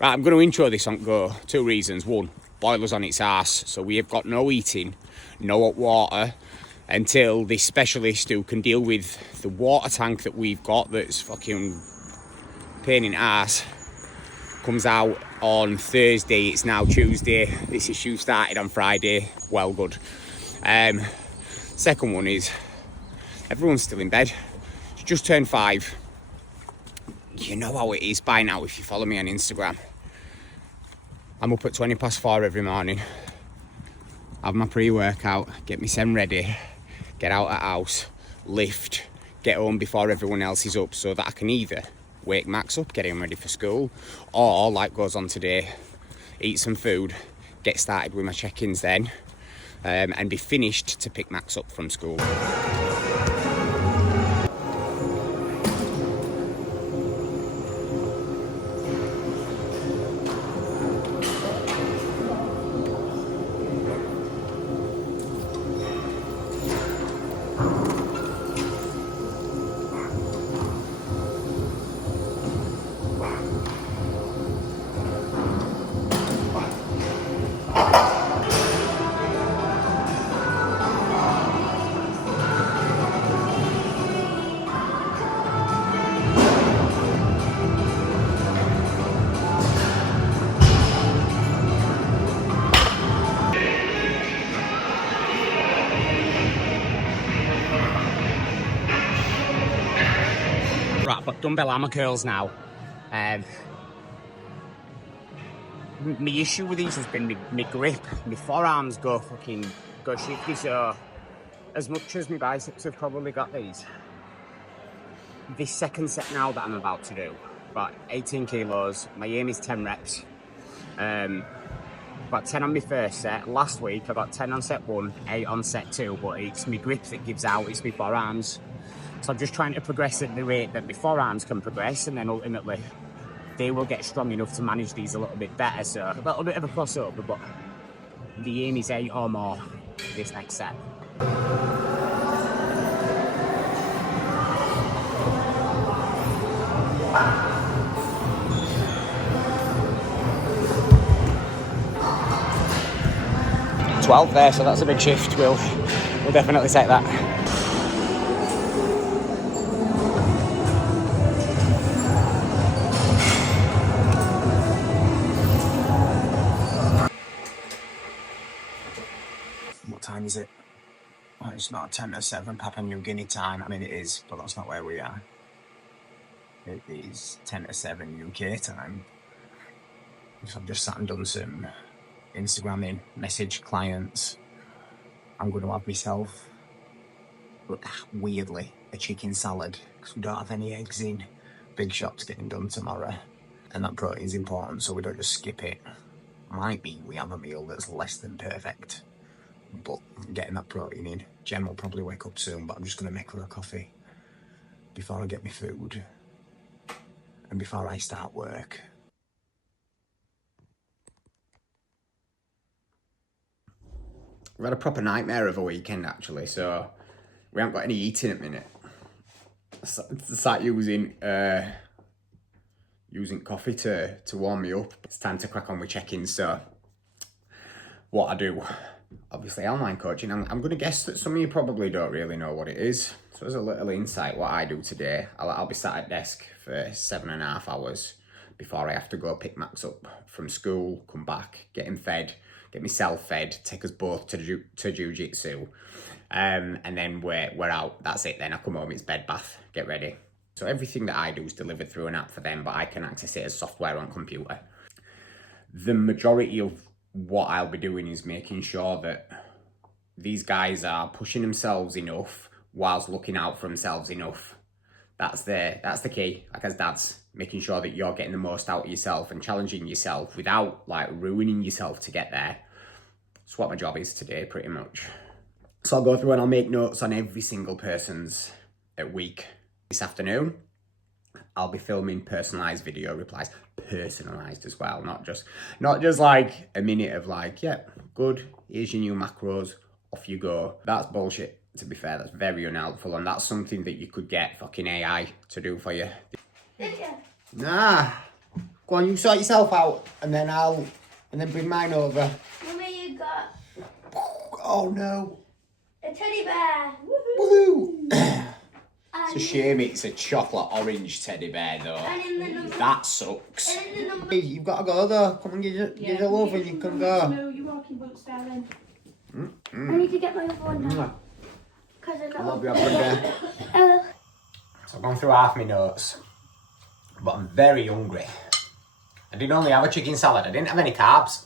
Right, I'm going to intro this on go. 2 reasons. 1, boiler's on its arse, so we have got no heating, no hot water, until this specialist who can deal with the water tank that we've got that's fucking pain in the arse comes out on Thursday. It's now Tuesday. This issue started on Friday. Well, good. Second one is everyone's still in bed. It's just turned 5. You know how it is by now if you follow me on Instagram. I'm up at 4:20 every morning. Have my pre-workout, get me sem ready, get out of the house, lift, get home before everyone else is up so that I can either wake Max up, get him ready for school, or, like goes on today, eat some food, get started with my check-ins then, and be finished to pick Max up from school. Right, I've got dumbbell hammer curls now. My issue with these has been my grip. My forearms go shifty, so as much as my biceps have probably got these, this second set now that I'm about to do, about 18 kilos, my aim is 10 reps. Got 10 on my first set. Last week I got 10 on set 1, 8 on set 2, but it's my grip that gives out, it's my forearms. So I'm just trying to progress at the rate that my forearms can progress, and then ultimately they will get strong enough to manage these a little bit better. So a little bit of a crossover, but the aim is 8 or more this next set. $12 there, so that's a big shift. We'll definitely take that. What time is it? Oh, it's not 10:07 Papua New Guinea time. I mean, it is, but that's not where we are. It is 10:07 UK time. So I've just sat and done some Instagramming, message clients. I'm going to have myself, weirdly, a chicken salad because we don't have any eggs in. Big shop's getting done tomorrow, and that protein's important, so we don't just skip it. Might be we have a meal that's less than perfect, but getting that protein in. Jen will probably wake up soon, but I'm just going to make her a coffee before I get my food and before I start work. We've had a proper nightmare of a weekend, actually, so we haven't got any eating at the minute. Start using coffee to warm me up. It's time to crack on with check-ins, so what I do, obviously online coaching. I'm going to guess that some of you probably don't really know what it is. So as a little insight, what I do today, I'll be sat at desk for 7.5 hours before I have to go pick Max up from school, come back, get him fed, get myself fed, take us both to jiu-jitsu, and then we're out. That's it then. I come home, it's bed, bath, get ready. So everything that I do is delivered through an app for them, but I can access it as software on computer. The majority of what I'll be doing is making sure that these guys are pushing themselves enough whilst looking out for themselves enough. That's the key, like as dads, making sure that you're getting the most out of yourself and challenging yourself without like ruining yourself to get there. That's what my job is today, pretty much. So I'll go through and I'll make notes on every single person's week. This afternoon, I'll be filming personalised video replies. Personalised as well, not just like a minute of like, yeah, good, here's your new macros, off you go. That's bullshit, to be fair. That's very unhelpful, and that's something that you could get fucking AI to do for you. Nah, Go on, you sort yourself out, and then bring mine over. Mummy, you got... Oh no. A teddy bear. Woohoo! It's a shame it's a chocolate orange teddy bear though. And in the number... That sucks. And in the number... Hey, you've got to go though. Come and get your love and you can go. No, you're walking boots, darling. I need to get my other one now. Because I love you, have a good day. know. So I've gone through half my notes, but I'm very hungry. I didn't only have a chicken salad. I didn't have any carbs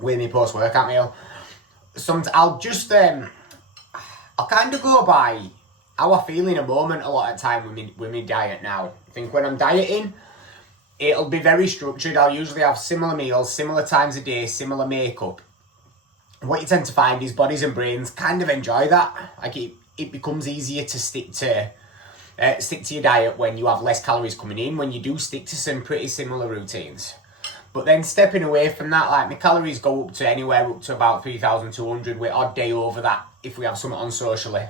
with my post-workout meal. I'll just, I'll kind of go by how I feel in a moment a lot of time with my diet now. I think when I'm dieting, it'll be very structured. I'll usually have similar meals, similar times a day, similar makeup. What you tend to find is bodies and brains kind of enjoy that. Like it becomes easier to stick to your diet when you have less calories coming in, when you do stick to some pretty similar routines. But then stepping away from that, like my calories go up to anywhere up to about 3,200 with odd day over that if we have something on socially.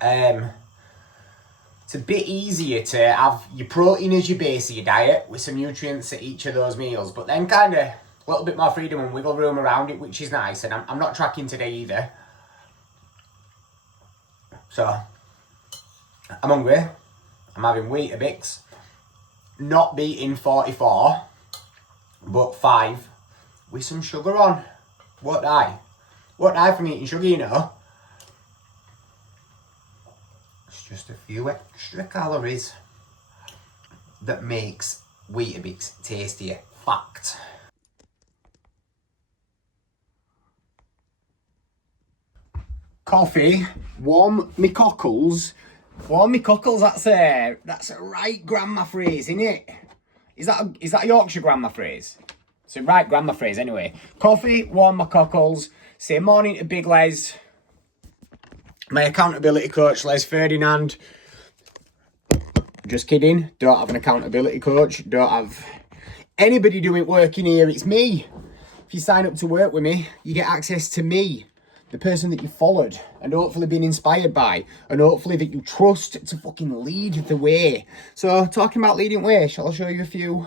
It's a bit easier to have your protein as your base of your diet with some nutrients at each of those meals, but then kind of a little bit more freedom and wiggle room around it, which is nice. And I'm not tracking today either. So, I'm hungry. I'm having Weetabix. Not beating 44, but 5 with some sugar on. Won't die. Won't die from eating sugar, you know. It's just a few extra calories that makes Weetabix tastier. Fact. Coffee, warm me cockles. Warm me cockles, that's a right grandma phrase, isn't it? Is that a Yorkshire grandma phrase? It's a right grandma phrase anyway. Coffee, warm my cockles. Say morning to Big Les. My accountability coach, Les Ferdinand. Just kidding, don't have an accountability coach. Don't have anybody doing work in here, it's me. If you sign up to work with me, you get access to me. The person that you followed and hopefully been inspired by and hopefully that you trust to fucking lead the way. So talking about leading way, shall I show you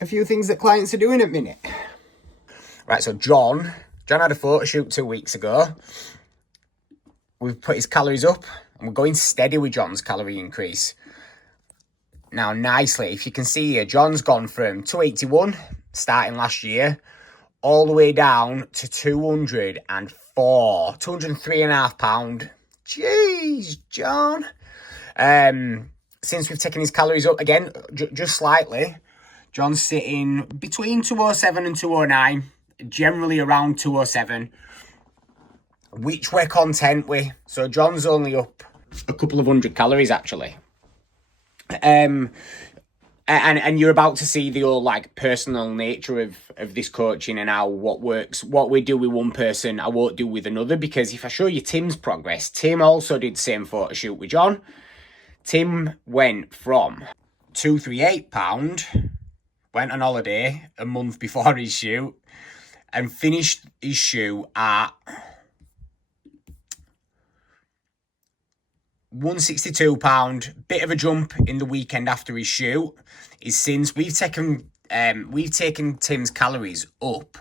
a few things that clients are doing at the minute? Right, so John had a photo shoot 2 weeks ago. We've put his calories up and we're going steady with John's calorie increase. Now nicely, if you can see here, John's gone from 281 starting last year all the way down to 203.5 pounds. Jeez, John. Since we've taken his calories up again, just slightly, John's sitting between 207 and 209, generally around 207, which we're content with. So John's only up a couple of hundred calories, actually. And you're about to see the whole like personal nature of this coaching and how what works, what we do with one person, I won't do with another. Because if I show you Tim's progress, Tim also did the same photo shoot with John. Tim went from 238 pound, went on holiday a month before his shoot, and finished his shoot at 162 pound. Bit of a jump in the weekend after his shoot. Is since we've taken Tim's calories up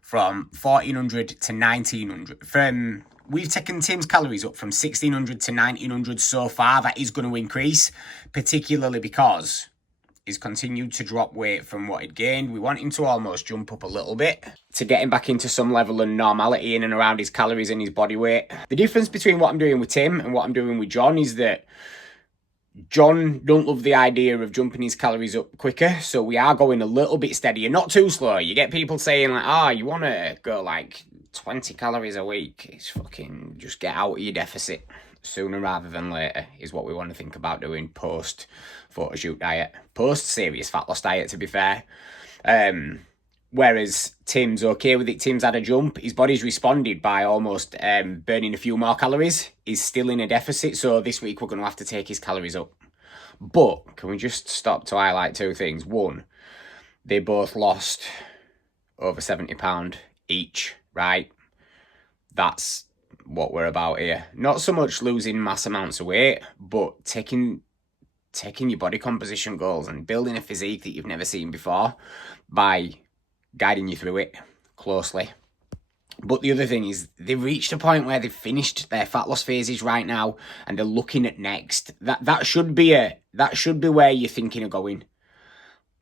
from 1400 to 1900. We've taken Tim's calories up from 1600 to 1900 so far. That is going to increase, particularly because he's continued to drop weight from what he'd gained. We want him to almost jump up a little bit to get him back into some level of normality in and around his calories and his body weight. The difference between what I'm doing with Tim and what I'm doing with John is that John don't love the idea of jumping his calories up quicker, so we are going a little bit steadier, not too slow. You get people saying like, you want to go like 20 calories a week. It's fucking just get out of your deficit sooner rather than later is what we want to think about doing post photo shoot diet, post serious fat loss diet, to be fair. Whereas Tim's okay with it. Tim's had a jump. His body's responded by almost burning a few more calories. He's still in a deficit. So this week we're going to have to take his calories up. But can we just stop to highlight two things? One, they both lost over 70 pound each, right? That's what we're about here. Not so much losing mass amounts of weight, but taking taking your body composition goals and building a physique that you've never seen before by guiding you through it closely. But the other thing is they've reached a point where they've finished their fat loss phases right now and they're looking at next. That should be where you're thinking of going.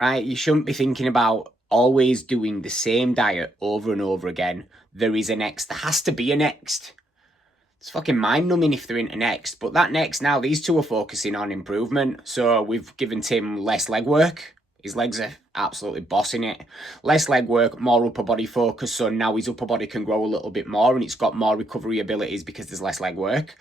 Right? You shouldn't be thinking about always doing the same diet over and over again. There is a next. There has to be a next. It's fucking mind-numbing if they're into next. But that next now, these two are focusing on improvement. So we've given Tim less leg work. His legs are absolutely bossing it. Less leg work, more upper body focus. So now his upper body can grow a little bit more and it's got more recovery abilities because there's less leg work.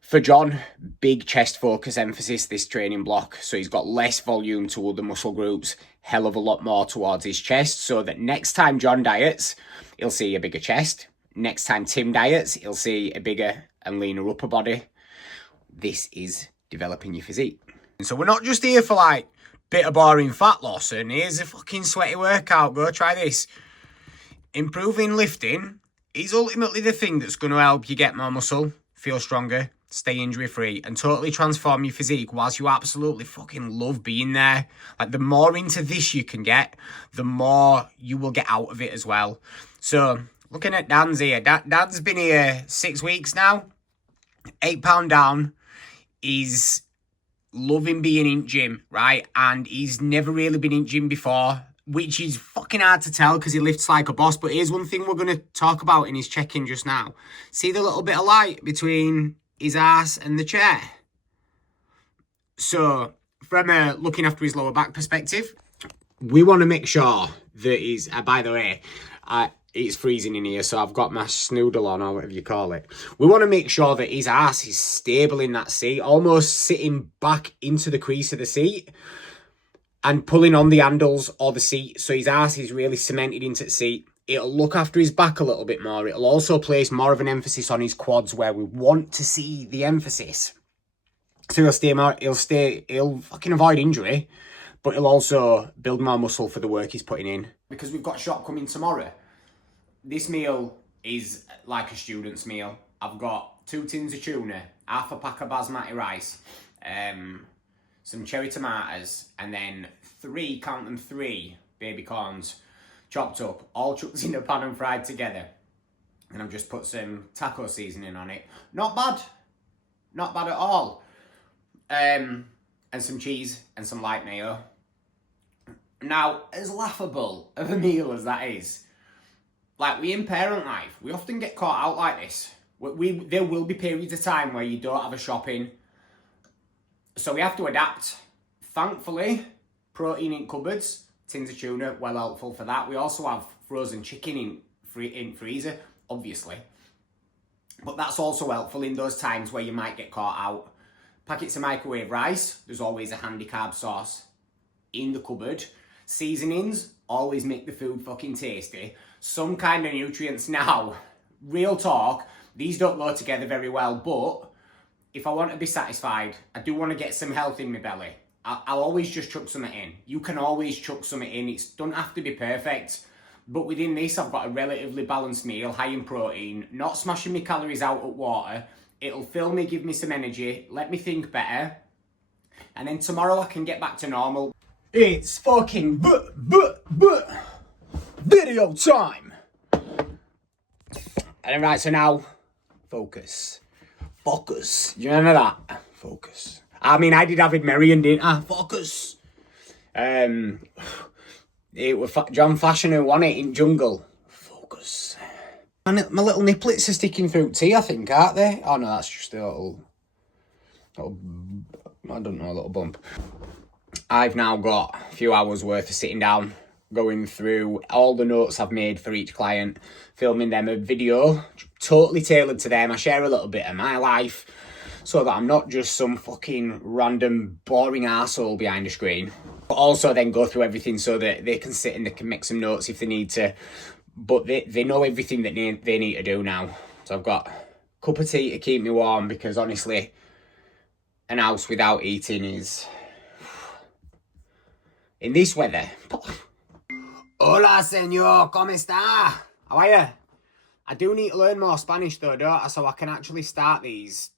For John, big chest focus emphasis this training block. So he's got less volume to other muscle groups, hell of a lot more towards his chest. So that next time John diets, he'll see a bigger chest. Next time Tim diets, he'll see a bigger and leaner upper body. This is developing your physique. So we're not just here for like bit of boring fat loss and here's a fucking sweaty workout, go try this. Improving lifting is ultimately the thing that's going to help you get more muscle, feel stronger, stay injury free and totally transform your physique whilst you absolutely fucking love being there. Like the more into this you can get, the more you will get out of it as well. So looking at Dan's here, Dan's been here 6 weeks now, 8 pound down. He's loving being in gym, right? And he's never really been in gym before, which is fucking hard to tell because he lifts like a boss. But here's one thing we're going to talk about in his check-in just now. See the little bit of light between his ass and the chair? So from a looking after his lower back perspective, we want to make sure that he's, by the way, it's freezing in here, so I've got my snoodle on, or whatever you call it. We want to make sure that his ass is stable in that seat, almost sitting back into the crease of the seat and pulling on the handles or the seat, so his ass is really cemented into the seat. It'll look after his back a little bit more. It'll also place more of an emphasis on his quads where we want to see the emphasis. So he'll fucking avoid injury, but he'll also build more muscle for the work he's putting in. Because we've got a shop coming tomorrow. This meal is like a student's meal. I've got 2 tins of tuna, half a pack of basmati rice, some cherry tomatoes, and then 3, count them 3, baby corns, chopped up, all chucked in a pan and fried together. And I've just put some taco seasoning on it. Not bad. Not bad at all. And some cheese and some light mayo. Now, as laughable of a meal as that is, like we in parent life, we often get caught out like this. There will be periods of time where you don't have a shopping. So we have to adapt. Thankfully, protein in cupboards, tins of tuna, well helpful for that. We also have frozen chicken in freezer, obviously. But that's also helpful in those times where you might get caught out. Packets of microwave rice, there's always a handy carb sauce in the cupboard. Seasonings always make the food fucking tasty. Some kind of nutrients now. Real talk, these don't go together very well, but if I want to be satisfied, I do want to get some health in my belly. I'll always just chuck something in. You can always chuck something in. It doesn't have to be perfect. But within this, I've got a relatively balanced meal, high in protein, not smashing my calories out at water. It'll fill me, give me some energy, let me think better. And then tomorrow I can get back to normal. It's fucking video time. And right, so now, focus. You remember that? Focus. I mean, I did Avid Merriam, didn't I? Focus. It was John Fashion who won it in Jungle. Focus. My little nipplets are sticking through tea, I think, aren't they? Oh no, that's just a little I don't know, a little bump. I've now got a few hours worth of sitting down, going through all the notes I've made for each client, filming them a video, totally tailored to them. I share a little bit of my life so that I'm not just some fucking random boring arsehole behind a screen. But also then go through everything so that they can sit and they can make some notes if they need to. But they know everything that they need to do now. So I've got a cup of tea to keep me warm because honestly, an house without eating is... In this weather. Hola, señor, ¿cómo está? How are you? I do need to learn more Spanish though, don't I? So I can actually start these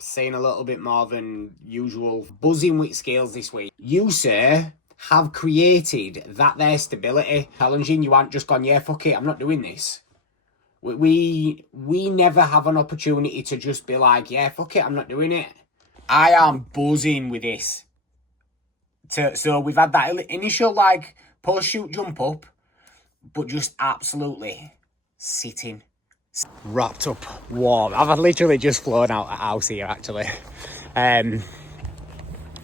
saying a little bit more than usual. Buzzing with scales this week. You, sir, have created that there stability. Challenging, you aren't just gone, yeah, fuck it, I'm not doing this. We never have an opportunity to just be like, yeah, fuck it, I'm not doing it. I am buzzing with this. So we've had that initial, like, post-shoot jump up, but just absolutely sitting. Wrapped up warm. I've literally just flown out of the house here, actually.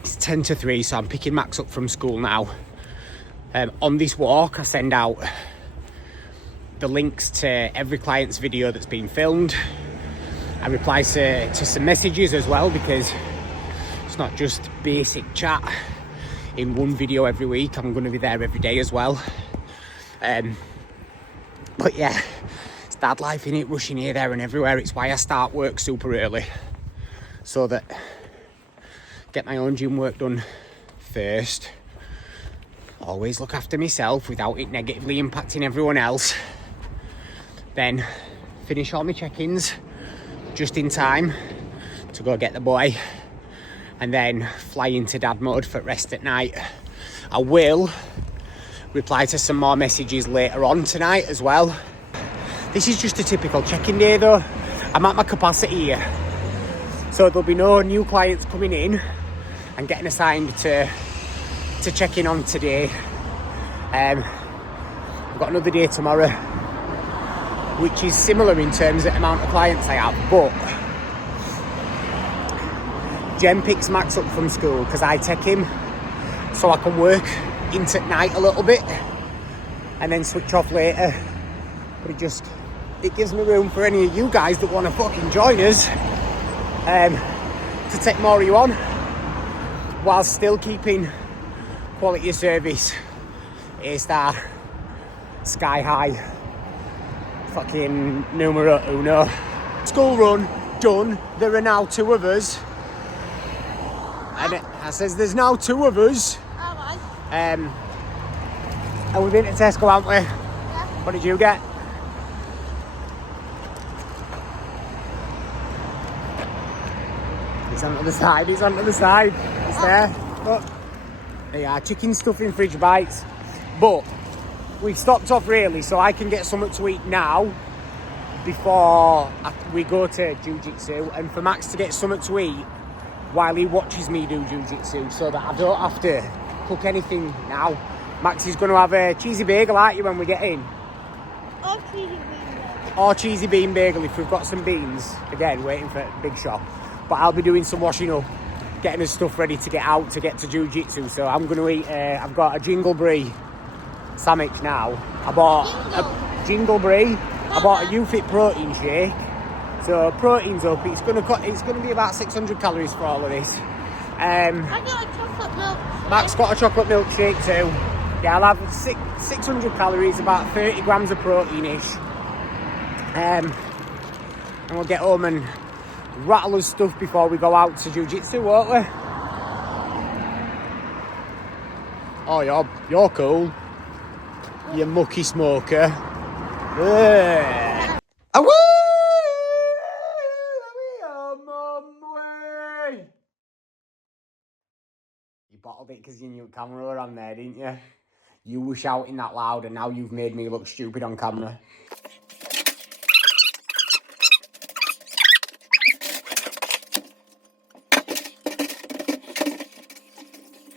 It's 10 to 3, so I'm picking Max up from school now. On this walk, I send out the links to every client's video that's been filmed. I reply to some messages as well, because it's not just basic chat in one video every week. I'm going to be there every day as well. But yeah, it's dad life, innit? Rushing here, there and everywhere. It's why I start work super early, so that get my own gym work done first. Always look after myself without it negatively impacting everyone else. Then finish all my check-ins just in time to go get the boy, and then fly into dad mode for rest at night. I will reply to some more messages later on tonight as well. This is just a typical check-in day though. I'm at my capacity here, so there'll be no new clients coming in and getting assigned to check in on today. I've got another day tomorrow, which is similar in terms of the amount of clients I have, but Jen picks Max up from school because I take him, so I can work into night a little bit and then switch off later. But it gives me room for any of you guys that want to fucking join us to take more of you on, while still keeping quality of service A-star, sky high, fucking numero uno. School run done. There are now 2 of us. And I says there's now 2 of us. Alright. And we've been to Tesco, haven't we? Yeah. What did you get? He's on the other side, he's on the other side. He's there. Look. There you are, chicken stuffing fridge bites. But we've stopped off really, so I can get something to eat now before we go to jiu-jitsu, and for Max to get something to eat while he watches me do jiu-jitsu, so that I don't have to cook anything now. Max is going to have a cheesy bagel, aren't you, when we get in? Or cheesy bean bagel. Or cheesy bean bagel if we've got some beans. Again, waiting for Big Shop. But I'll be doing some washing up, getting his stuff ready to get out to get to jiu-jitsu. So I'm going to eat, I've got a Jingleberry sandwich now. I bought a Jingleberry. I bought a UFit protein shake. So protein's up. It's going to be about 600 calories for all of this. I got a chocolate milk. Max got a chocolate milkshake too. Yeah, I'll have 600 calories, about 30 grams of protein-ish. And we'll get home and rattle his stuff before we go out to jiu-jitsu, won't we? Oh, you're cool. You mucky smoker. Yeah. Away! You bottled it because you knew camera were on there, didn't you? You were shouting that loud and now you've made me look stupid on camera.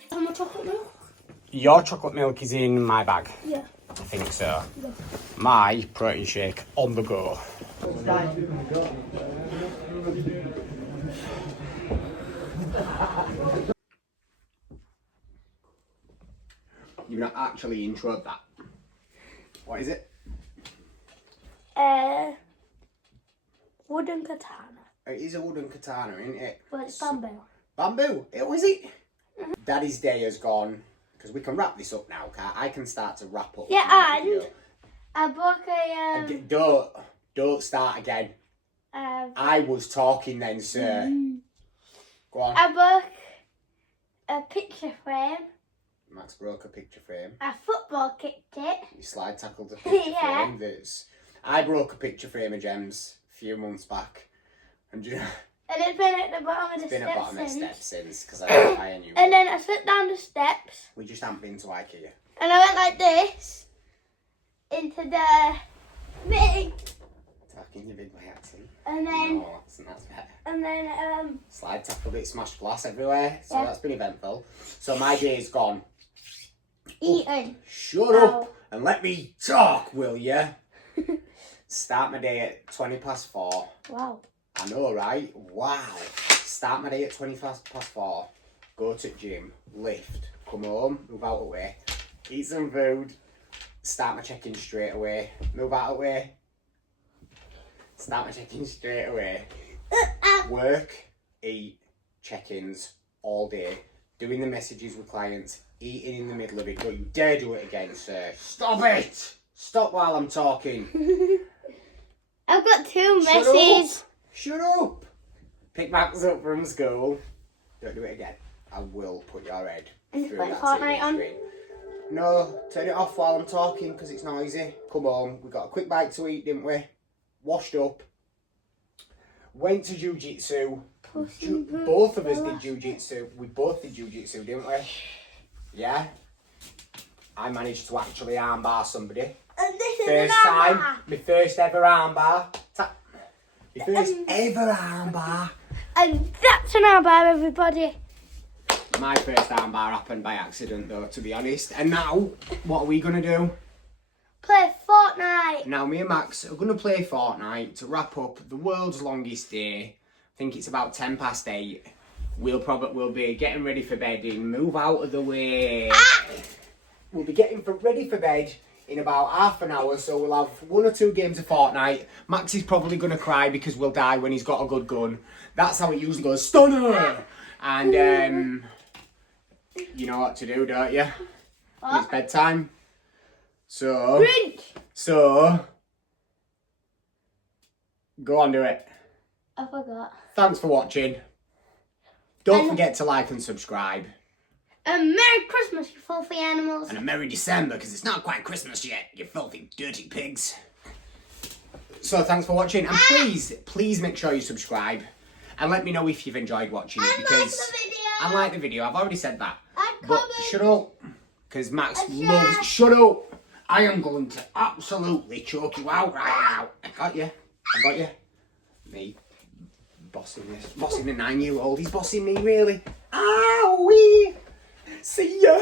How much chocolate milk? Your chocolate milk is in my bag. Yeah. I think so. Yeah. My protein shake on the go. You've not actually introed that. What is it? Wooden katana. It is a wooden katana, isn't it? Well, it's bamboo. Bamboo? Is it? Mm-hmm. Daddy's day has gone. Because we can wrap this up now, can't I? Can start to wrap up. Yeah, and I broke a Don't start again. I was talking then, sir. Go on. I broke a picture frame. Max broke a picture frame. A football kicked it. You slide tackled a picture Yeah. frame. I broke a picture frame of Gems a few months back. And And it's been at the bottom of the Been steps at bottom of the since. steps since, because I knew. And then I slipped down the steps. We just haven't been to IKEA. And I went like this into the thing. Talking your big way accent. And then, No, that's better. and then, Slide tackled it, smashed glass everywhere. So Yeah. that's been eventful. So my day's gone. eaten. Shut up and let me talk, will ya? Start my day at 4:20. Wow. I know, right? Wow. Start my day at 4:20. Go to the gym, lift, come home, move out of the way, eat some food, start my check-in straight away, move out of the way, start my check-in straight away, work, eat, check-ins all day, doing the messages with clients, eating in the middle of it. Don't you dare do it again, sir. Stop it! Stop while I'm talking. I've got two Shut messages. up! Shut up! Pick Max up from school. Don't do it again. I will put your head And through put that Fortnite TV on. screen. No, turn it off while I'm talking because it's noisy. Come on, we got a quick bite to eat, didn't we? Washed up. Went to jiu-jitsu. Both of us did jiu-jitsu. We both did jiu-jitsu, didn't we? Yeah. I managed to actually armbar somebody. And this is First an time, armbar. my first ever armbar. My first ever armbar. And that's an armbar, everybody. My first armbar happened by accident though, to be honest. And now, what are we going to do? Play Fortnite. Now me and Max are going to play Fortnite to wrap up the world's longest day. I think it's about 8:10. We'll be getting ready for bed and move out of the way. We'll be getting ready for bed in about half an hour, so we'll have 1 or 2 games of Fortnite. Max is probably going to cry because we'll die when he's got a good gun. That's how it usually goes. Stunner! And you know what to do, don't you? It's bedtime. So go on, do it. I forgot. Thanks for watching. Don't forget to like and subscribe. And Merry Christmas, you filthy animals. And a Merry December, because it's not quite Christmas yet, you filthy, dirty pigs. So thanks for watching, and please make sure you subscribe. And let me know if you've enjoyed watching it, because I like the video. I've already said that. But shut up, because Max loves... Shut up! I am going to absolutely choke you out right now. I got you. Me. Bossing the 9-year-old. He's bossing me, really. Owie! See ya!